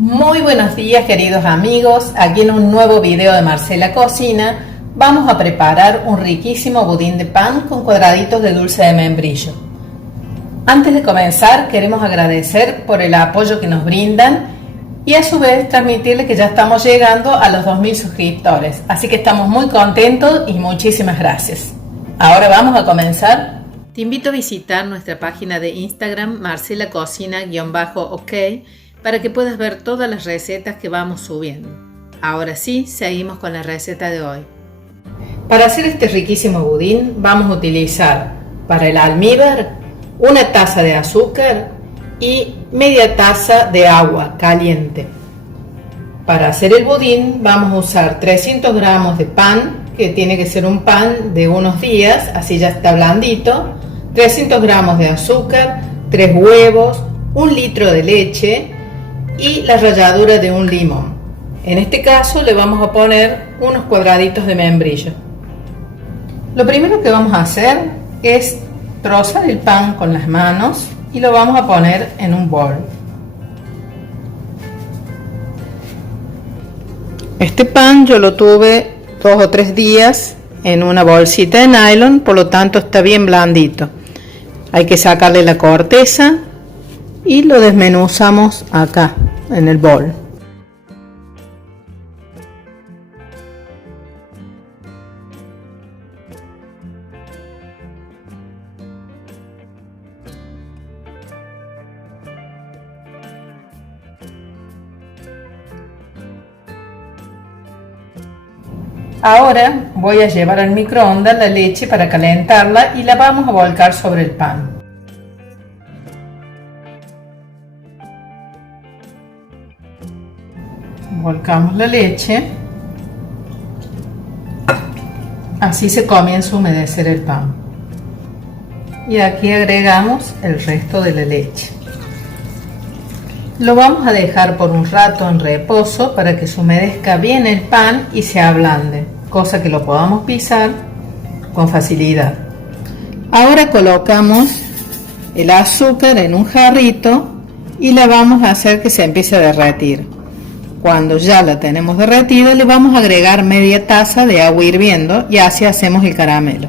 Muy buenos días, queridos amigos. Aquí en un nuevo video de Marcela Cocina vamos a preparar un riquísimo budín de pan con cuadraditos de dulce de membrillo. Antes de comenzar, queremos agradecer por el apoyo que nos brindan y a su vez transmitirles que ya estamos llegando a los 2000 suscriptores, así que estamos muy contentos y muchísimas gracias. Ahora vamos a comenzar. Te invito a visitar nuestra página de Instagram marcelacocina_ok para que puedas ver todas las recetas que vamos subiendo. Ahora sí, seguimos con la receta de hoy. Para hacer este riquísimo budín vamos a utilizar para el almíbar una taza de azúcar y media taza de agua caliente. Para hacer el budín vamos a usar 300 gramos de pan, que tiene que ser un pan de unos días, así ya está blandito, 300 gramos de azúcar, 3 huevos, 1 litro de leche y la ralladura de un limón. En este caso le vamos a poner unos cuadraditos de membrillo. Lo primero que vamos a hacer es trozar el pan con las manos y lo vamos a poner en un bol. Este pan yo lo tuve 2 o 3 días en una bolsita de nylon, por lo tanto está bien blandito. Hay que sacarle la corteza y lo desmenuzamos acá en el bol. Ahora voy a llevar al microondas la leche para calentarla y la vamos a volcar sobre el pan. Volcamos la leche, así se comienza a humedecer el pan. Y aquí agregamos el resto de la leche. Lo vamos a dejar por un rato en reposo para que se humedezca bien el pan y se ablande, cosa que lo podamos pisar con facilidad. Ahora colocamos el azúcar en un jarrito y la vamos a hacer que se empiece a derretir. Cuando ya la tenemos derretida, le vamos a agregar media taza de agua hirviendo y así hacemos el caramelo.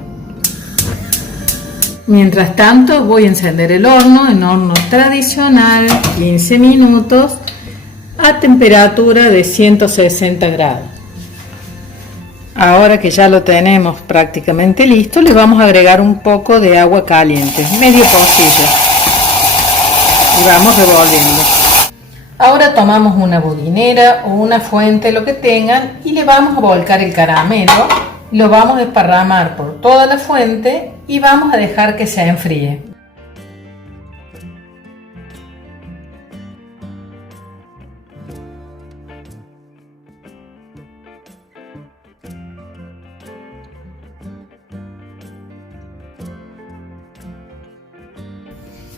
Mientras tanto voy a encender el horno en horno tradicional, 15 minutos a temperatura de 160 grados. Ahora que ya lo tenemos prácticamente listo, le vamos a agregar un poco de agua caliente, medio pocillo, y vamos revolviendo. Ahora tomamos una budinera o una fuente, lo que tengan, y le vamos a volcar el caramelo. Lo vamos a desparramar por toda la fuente y vamos a dejar que se enfríe.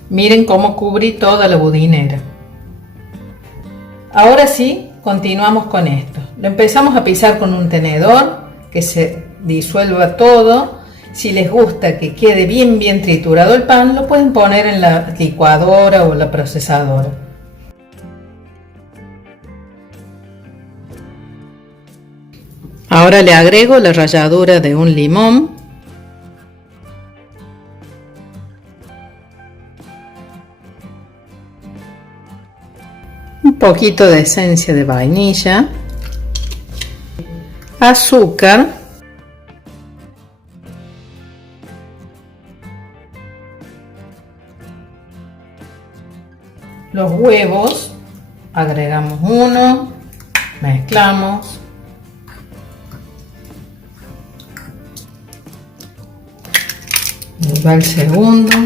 Miren cómo cubrí toda la budinera. Ahora sí, continuamos con esto. Lo empezamos a pisar con un tenedor, que se disuelva todo. Si les gusta que quede bien triturado el pan, lo pueden poner en la licuadora o la procesadora. Ahora le agrego la ralladura de un limón, un poquito de esencia de vainilla, azúcar, los huevos, agregamos uno, mezclamos, va el segundo,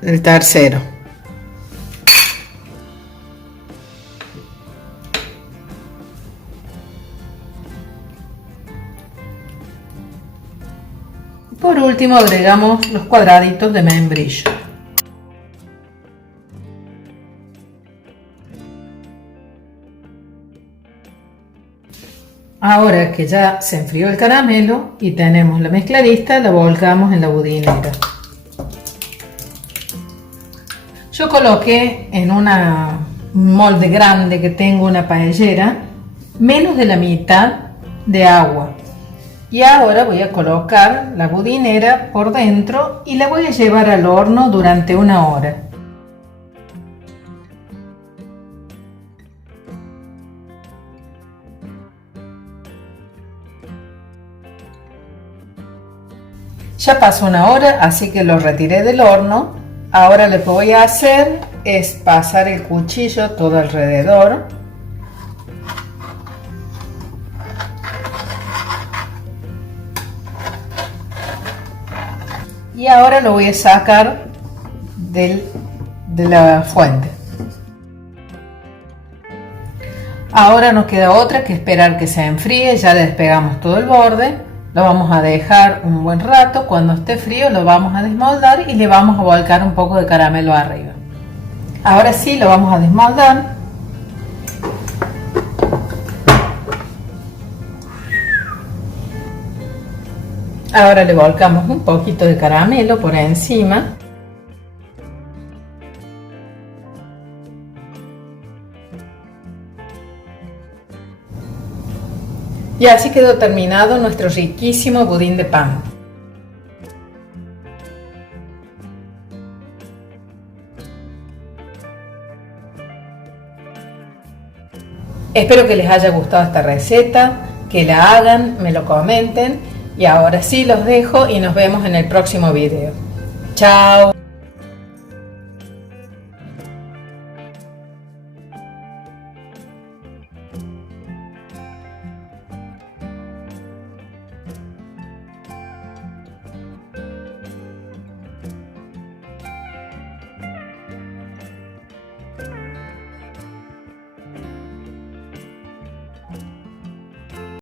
el tercero. Por último agregamos los cuadraditos de membrillo. Ahora que ya se enfrió el caramelo y tenemos la mezcla lista, la volcamos en la budinera. Yo coloqué en un molde grande que tengo, una paellera, menos de la mitad de agua. Y ahora voy a colocar la budinera por dentro y la voy a llevar al horno durante 1 hora. Ya pasó 1 hora, así que lo retiré del horno. Ahora lo que voy a hacer es pasar el cuchillo todo alrededor. Y ahora lo voy a sacar de la fuente. Ahora no queda otra que esperar que se enfríe. Ya le despegamos todo el borde. Lo vamos a dejar un buen rato. Cuando esté frío lo vamos a desmoldar y le vamos a volcar un poco de caramelo arriba. Ahora sí lo vamos a desmoldar. Ahora le volcamos un poquito de caramelo por encima. Y así quedó terminado nuestro riquísimo budín de pan. Espero que les haya gustado esta receta, que la hagan, me lo comenten. Y ahora sí los dejo y nos vemos en el próximo video. Chao.